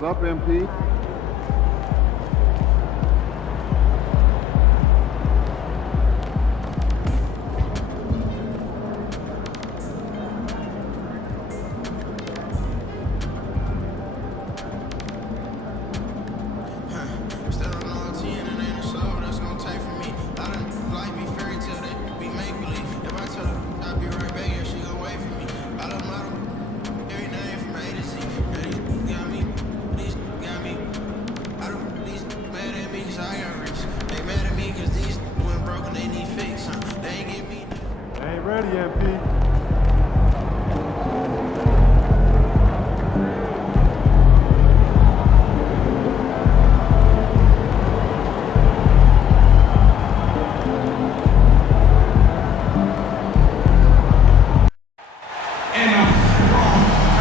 What's up, MP? Ready, MP.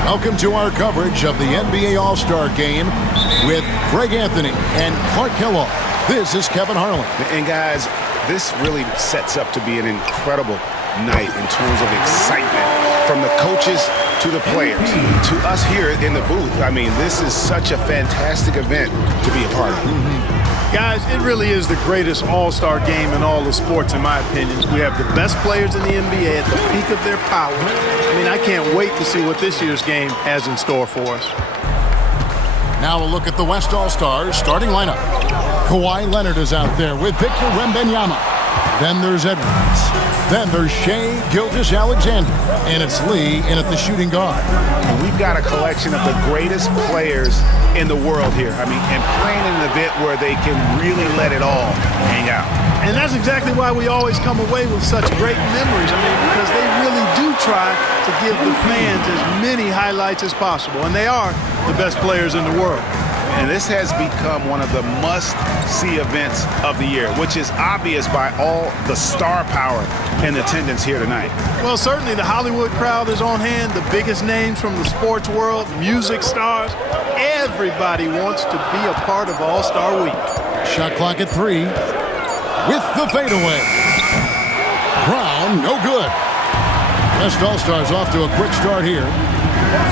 Welcome to our coverage of the NBA All-Star Game with Greg Anthony and Clark Kellogg. This is Kevin Harlan. And guys, this really sets up to be an incredible night in terms of excitement, from the coaches to the players to us here in the booth. I mean, this is such a fantastic event to be a part of. Guys, it really is the greatest all-star game in all the sports, in my opinion. We have the best players in the NBA at the peak of their power. I mean, I can't wait to see what this year's game has in store for us. Now a look at the West All-Stars starting lineup. Kawhi Leonard is out there with Victor Wembanyama. Then there's Edwards. Then there's Shai Gilgeous-Alexander. And it's Lee in at the shooting guard. And we've got a collection of the greatest players in the world here. I mean, and playing in an event where they can really let it all hang out. And that's exactly why we always come away with such great memories. I mean, because they really do try to give the fans as many highlights as possible. And they are the best players in the world. And this has become one of the must-see events of the year, which is obvious by all the star power in attendance here tonight. Well, certainly the Hollywood crowd is on hand, the biggest names from the sports world, music stars. Everybody wants to be a part of All-Star Week. Shot clock at 3 with the fadeaway. Brown, no good. West All-Stars off to a quick start here.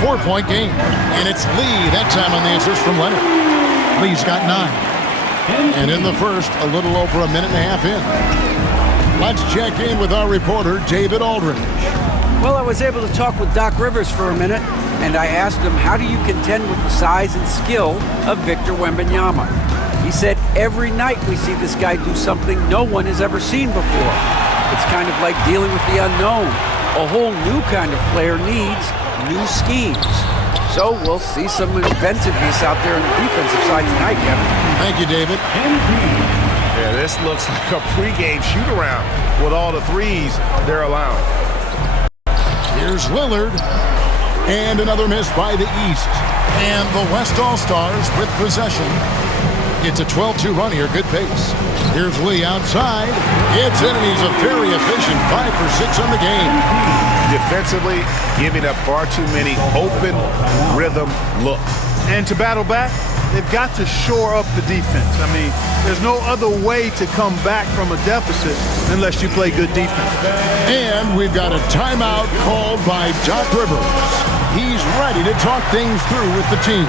4-point game. And it's Lee that time on the assist from Leonard. Lee's got 9. And in the first, a little over a minute and a half in. Let's check in with our reporter, David Aldridge. Well, I was able to talk with Doc Rivers for a minute, and I asked him, how do you contend with the size and skill of Victor Wembanyama? He said, every night we see this guy do something no one has ever seen before. It's kind of like dealing with the unknown. A whole new kind of player needs new schemes. So we'll see some inventiveness out there on the defensive side tonight, Kevin. Thank you, David. Yeah, this looks like a pregame shoot-around with all the threes they're allowing. Here's Lillard. And another miss by the East. And the West All-Stars with possession. It's a 12-2 run here, good pace. Here's Lee outside. Gets in, and he's a very efficient 5 for 6 on the game. Defensively, giving up far too many open rhythm looks. And to battle back, they've got to shore up the defense. I mean, there's no other way to come back from a deficit unless you play good defense. And we've got a timeout called by Doc Rivers. He's ready to talk things through with the team.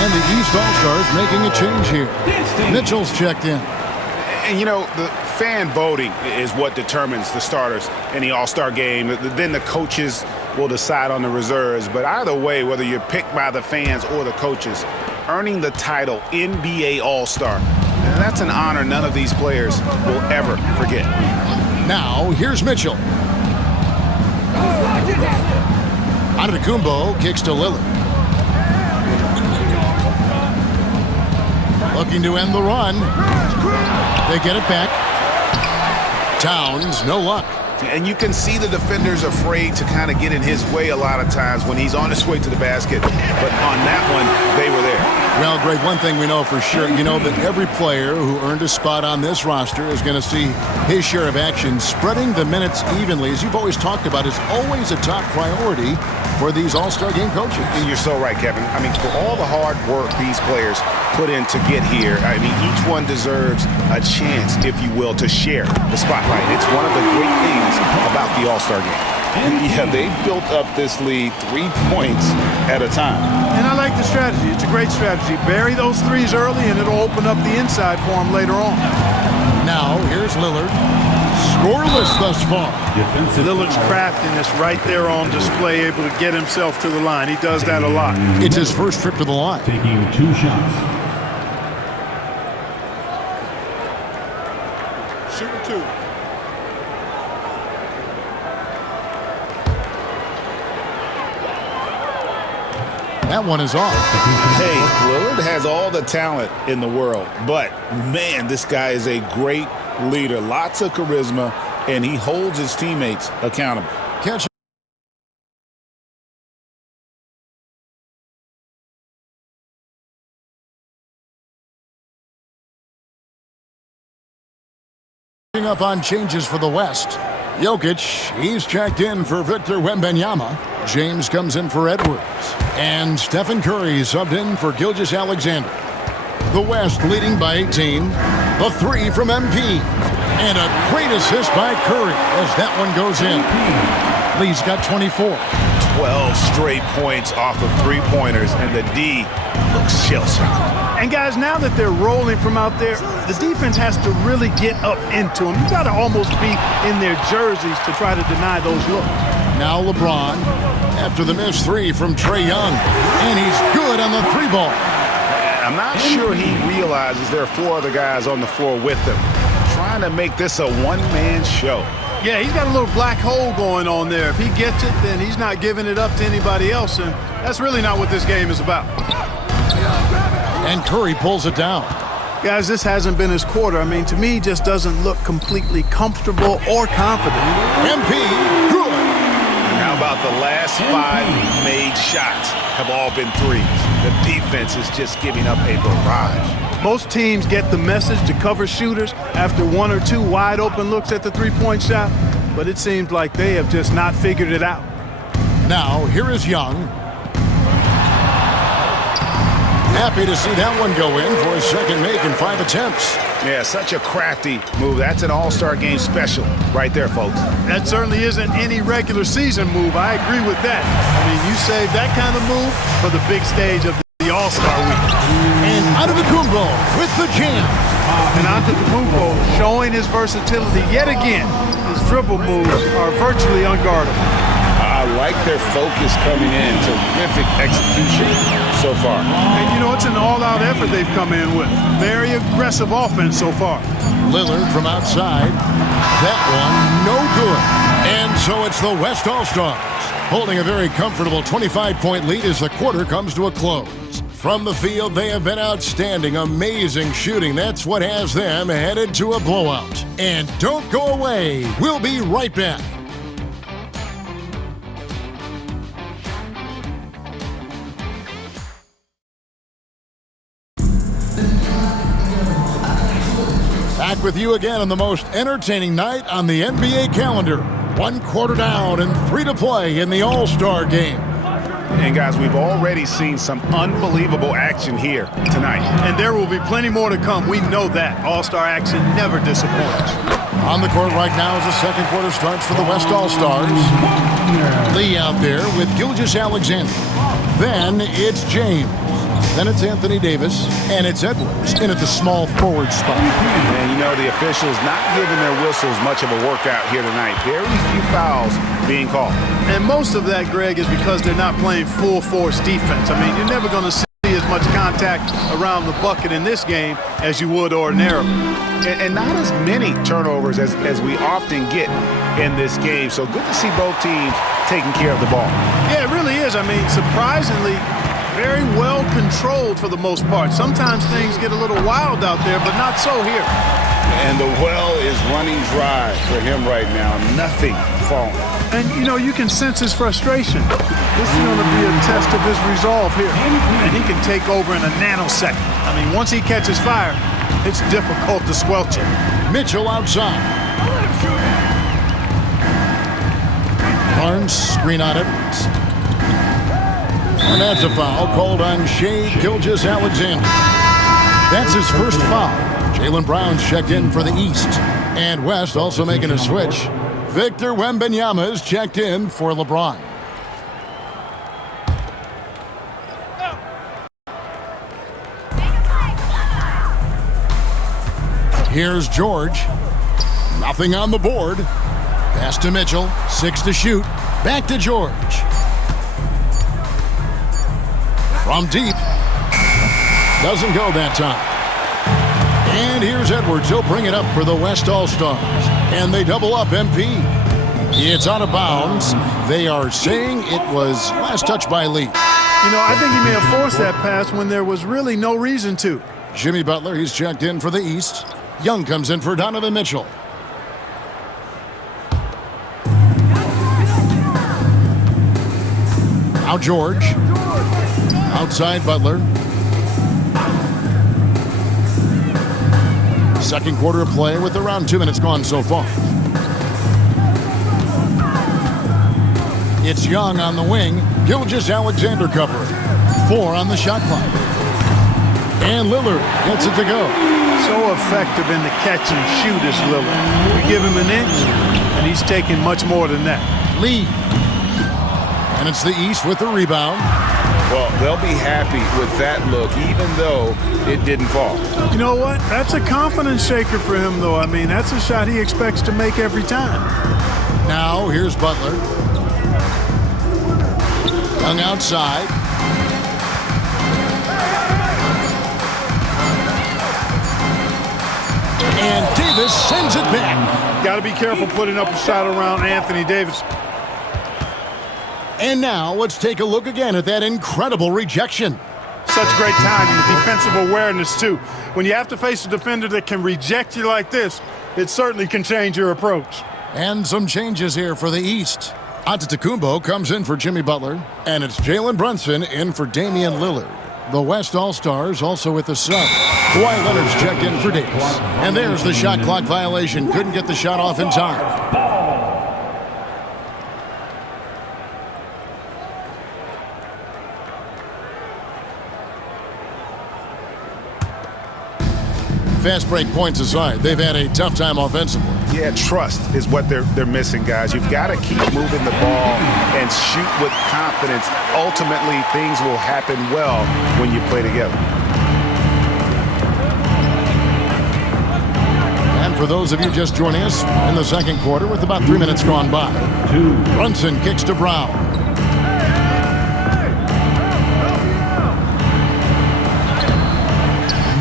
And the East All-Stars making a change here. Mitchell's checked in. And, you know, the fan voting is what determines the starters in the All-Star game. Then the coaches will decide on the reserves. But either way, whether you're picked by the fans or the coaches, earning the title NBA All-Star, that's an honor none of these players will ever forget. Now, here's Mitchell. Antetokounmpo kicks to Lillard. Looking to end the run. They get it back. Towns, no luck. And you can see the defenders afraid to kind of get in his way a lot of times when he's on his way to the basket. But on that one, they were there. Well, Greg, one thing we know for sure, you know that every player who earned a spot on this roster is going to see his share of action. Spreading the minutes evenly, as you've always talked about, is always a top priority for these All-Star game coaches. And you're so right, Kevin. I mean, for all the hard work these players put in to get here, I mean, each one deserves a chance, if you will, to share the spotlight. It's one of the great things about the All-Star game. Yeah, they built up this lead 3 points at a time. And I like the strategy. It's a great strategy. Bury those threes early, and it'll open up the inside for him later on. Now, here's Lillard. Scoreless thus far. Lillard's craftiness right there on display, able to get himself to the line. He does that a lot. It's his first trip to the line. Taking 2 shots. Shooting 2. That one is off. Hey, Lillard has all the talent in the world, but man, this guy is a great leader. Lots of charisma, and he holds his teammates accountable. Catch up on changes for the West. Jokic, he's checked in for Victor Wembanyama. James comes in for Edwards. And Stephen Curry subbed in for Gilgeous-Alexander. The West leading by 18. The 3 from MP. And a great assist by Curry as that one goes in. Lee's got 24. 12 straight points off of three-pointers, and the D looks shell-shocked. And guys, now that they're rolling from out there, the defense has to really get up into them. You got to almost be in their jerseys to try to deny those looks. Now LeBron after the missed 3 from Trae Young. And he's good on the 3-ball. I'm not sure he realizes there are 4 other guys on the floor with him, trying to make this a one-man show. Yeah, he's got a little black hole going on there. If he gets it, then he's not giving it up to anybody else, and that's really not what this game is about. And Curry pulls it down. Guys, this hasn't been his quarter. I mean, to me, he just doesn't look completely comfortable or confident. MP, good. And how about the last 5 made shots have all been threes? The defense is just giving up a barrage. Most teams get the message to cover shooters after 1 or 2 wide open looks at the three-point shot, but it seems like they have just not figured it out. Now, here is Young. Happy to see that one go in for his second make in 5 attempts. Yeah, such a crafty move. That's an All-Star game special right there, folks. That certainly isn't any regular season move. I agree with that. I mean, you save that kind of move for the big stage of the All-Star week. And Antetokounmpo with the jam. And Antetokounmpo showing his versatility yet again. His dribble moves are virtually unguardable. I like their focus coming in. Terrific execution so far. And you know, it's an all-out effort they've come in with. Very aggressive offense so far. Lillard from outside. That one, no good. And so it's the West All-Stars holding a very comfortable 25-point lead as the quarter comes to a close. From the field, they have been outstanding, amazing shooting. That's what has them headed to a blowout. And don't go away. We'll be right back. Back with you again on the most entertaining night on the NBA calendar. 1 quarter down and 3 to play in the All-Star game. And guys, we've already seen some unbelievable action here tonight. And there will be plenty more to come. We know that. All-Star action never disappoints. On the court right now as the second quarter starts for the West All-Stars. Lee out there with Gilgeous-Alexander. Then it's James. Then it's Anthony Davis, and it's Edwards in at the small forward spot. And, you know, the officials not giving their whistles much of a workout here tonight. Very few fouls being called. And most of that, Greg, is because they're not playing full force defense. I mean, you're never going to see as much contact around the bucket in this game as you would ordinarily. And not as many turnovers as we often get in this game. So good to see both teams taking care of the ball. Yeah, it really is. I mean, surprisingly, very well controlled for the most part. Sometimes things get a little wild out there, but not so here. And the well is running dry for him right now. Nothing falling. And, you know, you can sense his frustration. This is going to be a test of his resolve here. And he can take over in a nanosecond. I mean, once he catches fire, it's difficult to squelch it. Mitchell outside. Barnes, screen on Edwards. And that's a foul called on Shea Gilgeous-Alexander. That's his first foul. Jaylen Brown's checked in for the East. And West also making a switch. Victor Wembanyama is checked in for LeBron. Here's George. Nothing on the board. Pass to Mitchell. 6 to shoot. Back to George. From deep. Doesn't go that time. And here's Edwards. He'll bring it up for the West All-Stars. And they double up MP. It's out of bounds. They are saying it was last touch by Lee. You know, I think he may have forced that pass when there was really no reason to. Jimmy Butler, he's checked in for the East. Young comes in for Donovan Mitchell. Now George. Outside Butler. Second quarter of play with around 2 minutes gone so far. It's Young on the wing. Gilgeous-Alexander covering. 4 on the shot clock. And Lillard gets it to go. So effective in the catch and shoot is Lillard. You give him an inch, and he's taking much more than that. Lee. And it's the East with the rebound. Well, they'll be happy with that look, even though it didn't fall. You know what? That's a confidence shaker for him, though. I mean, that's a shot he expects to make every time. Now, here's Butler. Young outside. And Davis sends it back. Got to be careful putting up a shot around Anthony Davis. And now let's take a look again at that incredible rejection. Such great timing, defensive awareness, too. When you have to face a defender that can reject you like this, it certainly can change your approach. And some changes here for the East. Antetokounmpo comes in for Jimmy Butler, and it's Jalen Brunson in for Damian Lillard. The West All-Stars also with the sub. Kawhi Leonard's checked in for Davis. And there's the shot clock violation. Couldn't get the shot off in time. Fast break points aside, they've had a tough time offensively. Yeah, trust is what they're missing, guys. You've got to keep moving the ball and shoot with confidence. Ultimately, things will happen well when you play together. And for those of you just joining us in the second quarter with about 3 minutes gone by, Brunson kicks to Brown.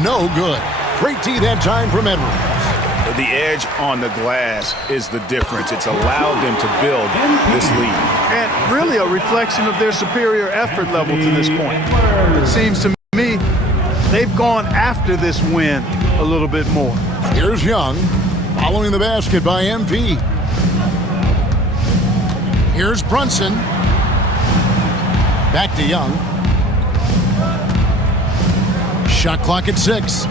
No good. Great D that time from Edwards. The edge on the glass is the difference. It's allowed them to build this lead. And really a reflection of their superior effort level to this point. It seems to me they've gone after this win a little bit more. Here's Young, following the basket by MP. Here's Brunson. Back to Young. Shot clock at 6.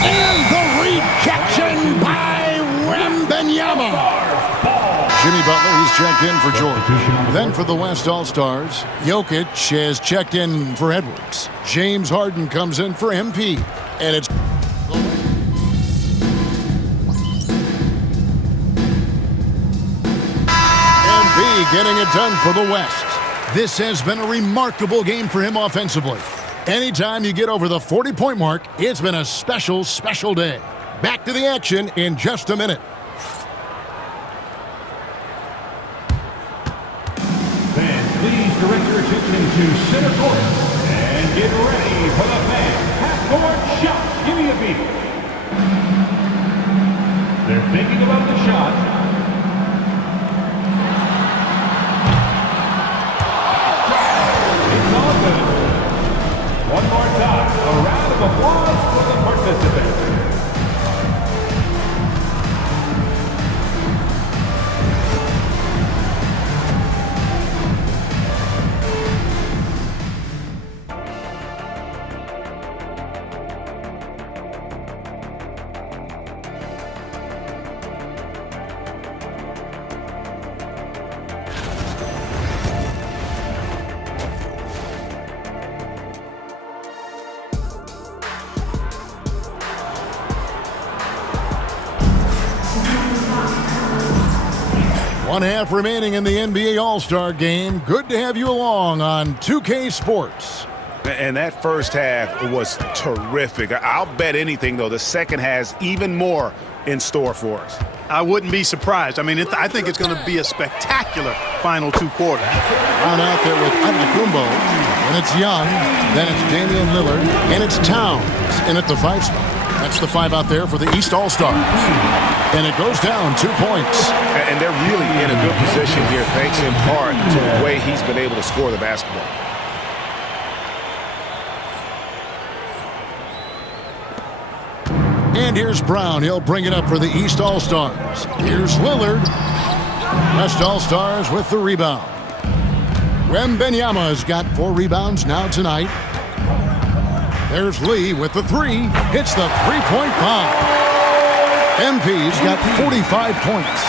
And the rejection by Wembanyama. Jimmy Butler, he's checked in for George. Then for the West All-Stars, Jokic has checked in for Edwards. James Harden comes in for MP. And it's MP getting it done for the West. This has been a remarkable game for him offensively. Anytime you get over the 40-point mark, it's been a special, special day. Back to the action in just a minute. Fans, please direct your attention to center court and get ready for the fan half-court shot. Give me a beat. They're thinking about the shot. It's all good. One more time, a round of applause for the participants. One half remaining in the NBA All-Star Game. Good to have you along on 2K Sports. And that first half was terrific. I'll bet anything, though, the second has even more in store for us. I wouldn't be surprised. I mean, I think it's going to be a spectacular final two quarters. On out there with Antetokounmpo, and it's Young, then it's Damian Lillard, and it's Towns in at the 5 spot. That's the 5 out there for the East All-Stars. And it goes down 2 points. And they're really in a good position here, thanks in part to the way he's been able to score the basketball. And here's Brown. He'll bring it up for the East All-Stars. Here's Lillard. West All-Stars with the rebound. Wembanyama's got 4 rebounds now tonight. There's Lee with the 3. Hits the three-point bomb. MP's got 45 points.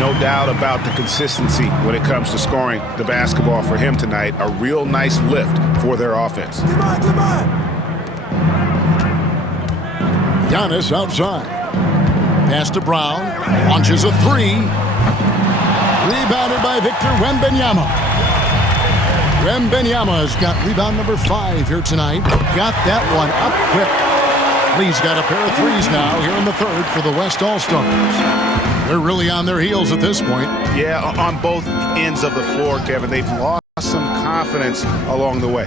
No doubt about the consistency when it comes to scoring the basketball for him tonight. A real nice lift for their offense. Giannis outside. Pass to Brown. Launches a 3. Rebounded by Victor Wembanyama. Wembanyama's got rebound number 5 here tonight. Got that one up quick. Lee's got a pair of 3s now here in the third for the West All-Stars. They're really on their heels at this point. Yeah, on both ends of the floor, Kevin. They've lost some confidence along the way.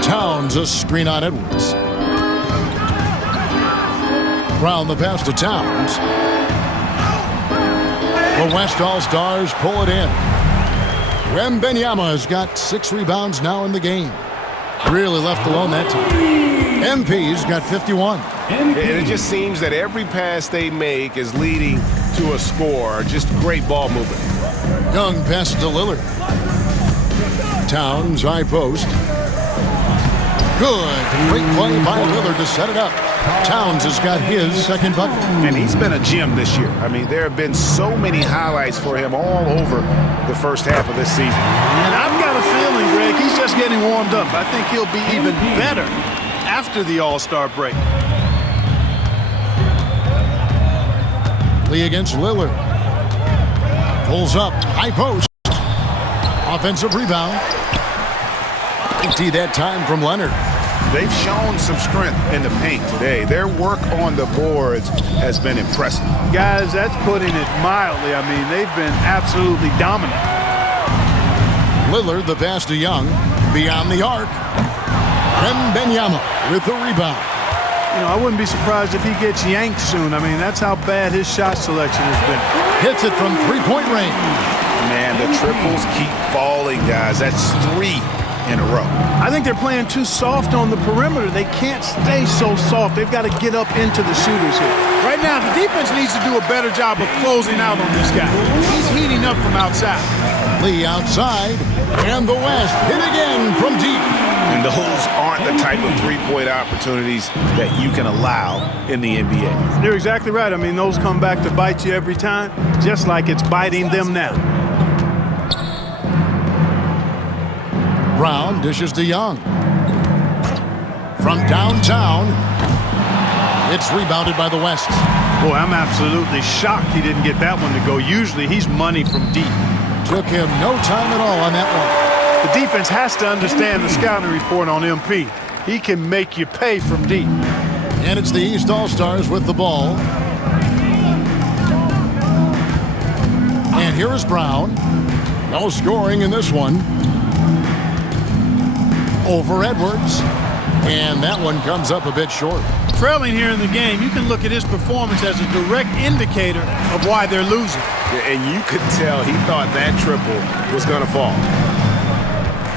Towns a screen on Edwards. Brown the pass to Towns. The West All-Stars pull it in. Wembanyama's got 6 rebounds now in the game. Really left alone that time. MP's got 51. And it just seems that every pass they make is leading to a score. Just great ball movement. Young pass to Lillard. Towns high post. Good. Great play by Lillard to set it up. Towns has got his second bucket. And he's been a gem this year. I mean, there have been so many highlights for him all over the first half of this season. And I've got a feeling, Greg, he's just getting warmed up. I think he'll be even better after the All-Star break. Lee against Lillard. Pulls up. High post. Offensive rebound. Empty that time from Leonard. They've shown some strength in the paint today. Their work on the boards has been impressive. Guys, that's putting it mildly. I mean, they've been absolutely dominant. Lillard, the pass to Young. Beyond the arc. Wembanyama with the rebound. You know, I wouldn't be surprised if he gets yanked soon. I mean, that's how bad his shot selection has been. Hits it from three-point range. Man, the triples keep falling, guys. That's 3 in a row. I think they're playing too soft on the perimeter. They can't stay so soft. They've got to get up into the shooters here. Right now, the defense needs to do a better job of closing out on this guy. He's heating up from outside. Lee outside, and the West hit again from deep. And those aren't the type of three-point opportunities that you can allow in the NBA. You're exactly right. I mean, those come back to bite you every time, just like it's biting them now. Brown dishes to Young. From downtown, it's rebounded by the West. Boy, I'm absolutely shocked he didn't get that one to go. Usually he's money from deep. Took him no time at all on that one. The defense has to understand the scouting report on MP. He can make you pay from deep. And it's the East All-Stars with the ball. And here is Brown. No scoring in this one. Over Edwards. And that one comes up a bit short. Trailing here in the game, you can look at his performance as a direct indicator of why they're losing. And you could tell he thought that triple was going to fall.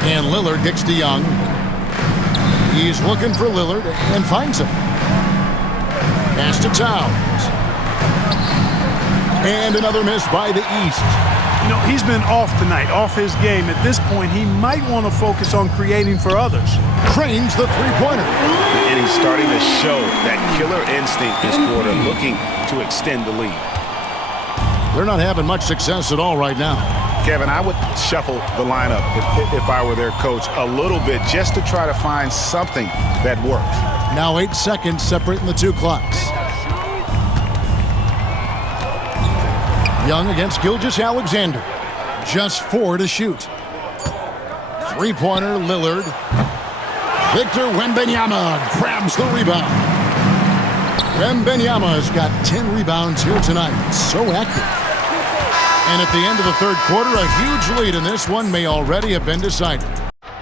And Lillard kicks to Young. He's looking for Lillard and finds him. Pass to Towns. And another miss by the East. You know, he's been off tonight, off his game. At this point, he might want to focus on creating for others. Cranes the three-pointer. And he's starting to show that killer instinct this quarter, looking to extend the lead. They're not having much success at all right now. Kevin, I would shuffle the lineup if I were their coach a little bit just to try to find something that works. Now 8 seconds separating the two clocks. Young against Gilgeous-Alexander. Just 4 to shoot. Three-pointer, Lillard. Victor Wembanyama grabs the rebound. Wembanyama's got 10 rebounds here tonight. So active. And at the end of the third quarter, a huge lead in this one may already have been decided.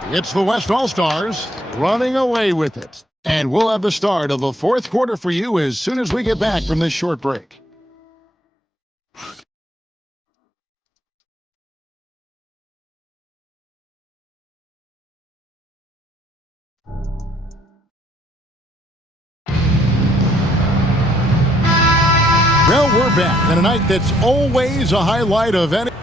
It's the West All-Stars running away with it. And we'll have the start of the fourth quarter for you as soon as we get back from this short break. Well, we're back, and a night that's always a highlight of any... So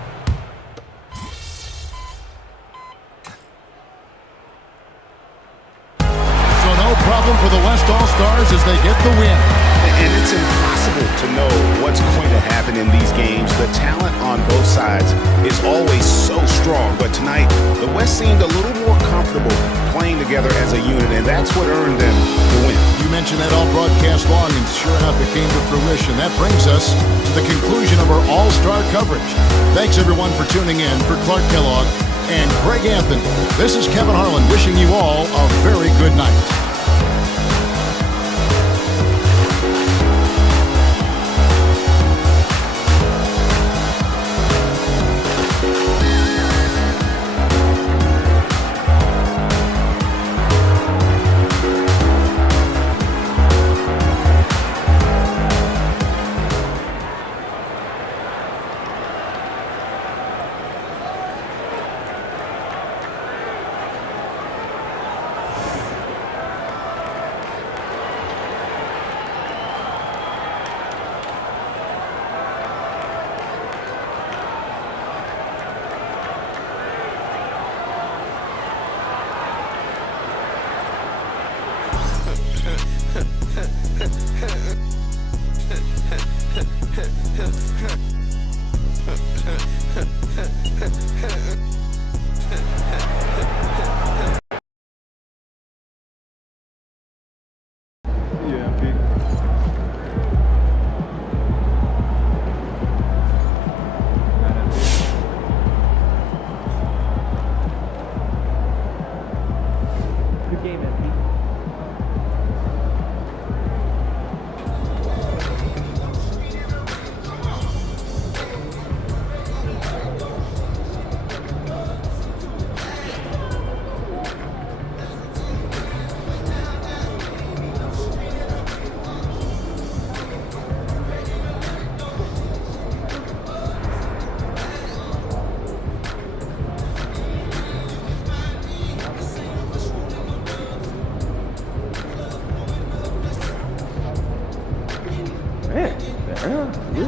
no problem for the West All-Stars as they get the win. And it's impossible to know what's going to happen in these games. The talent on both sides is always so strong, but tonight the West seemed a little more comfortable playing together as a unit, and that's what earned them the win. You mentioned that all broadcast long, and sure enough, it came to fruition. That brings us to the conclusion of our All-Star coverage. Thanks, everyone, for tuning in. For Clark Kellogg and Greg Anthony, this is Kevin Harlan wishing you all a very good night.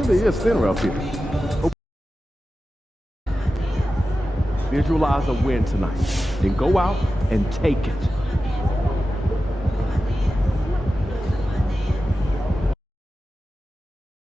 Really is thinner up here. Visualize a win tonight. Then go out and take it.